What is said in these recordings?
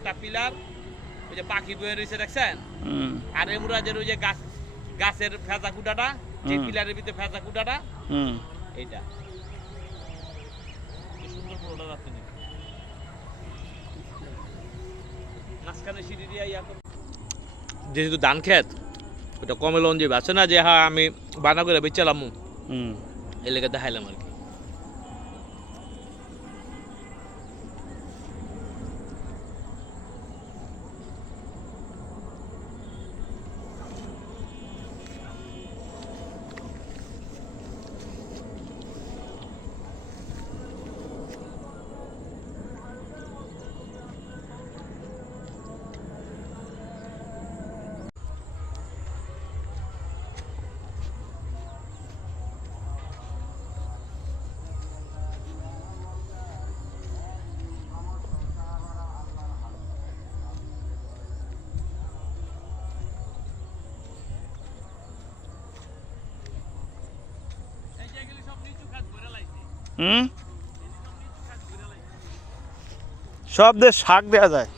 একটা পিলার ওই যে পাখি বয়ে রয়েছে দেখছেন, আর এমুরাজের ওই যে গাছের ফেজা কুটাটা, যে পিলারের ভিতরে ফেজা কুটাটা, এইটা সুন্দর পুরোটা রাখতে নেই মাঝখানে সিঁড়ি দিয়ে যেহেতু ধান খেত ওটা কমে লন যাবে আছে না, যে হ্যাঁ আমি বানা করে বেচালাম এই লেগে দেখাইলাম আর কি। সব দেশ শাক দেওয়া যায়।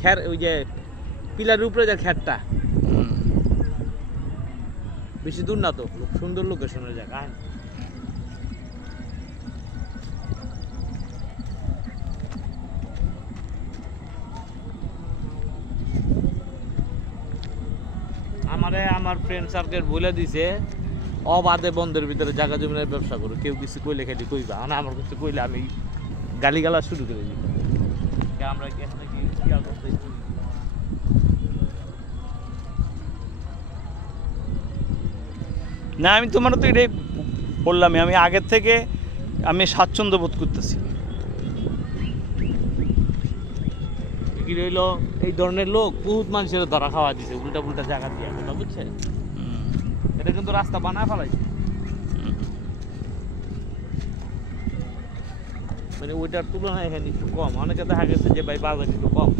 খ্যার ওই যে পিলারের উপরে যে খ্যারটা বেশি দূর না তো, সুন্দর লোকেশনের জায়গা। আমার ফ্রেন্ড সার্কেল বলে দিছে অবাধে বন্ধের ভিতরে জায়গা জমিনের ব্যবসা করো, কেউ কিছু কইলে খালি কইবা, না আমার কিছু কইলে আমি গালিগালা শুরু করে দিই। আমরা এখানে কি করতে না, আমি তোমার তো এটাই বললাম, আমি আগের থেকে আমি স্বাচ্ছন্দ্য বোধ করতেছি। কি রইলো এই ধরনের লোক বহুত মানুষের ধরা খাওয়া দিছে উল্টা পুল্টা জায়গা দিয়ে, কথা বুঝছেন? এটা কিন্তু রাস্তা বানায় ফেলাইছে, মানে ওইটার তুলনায় এখানে একটু কম। অনেকে দেখা গেছে যে ভাই বাজার একটু কম।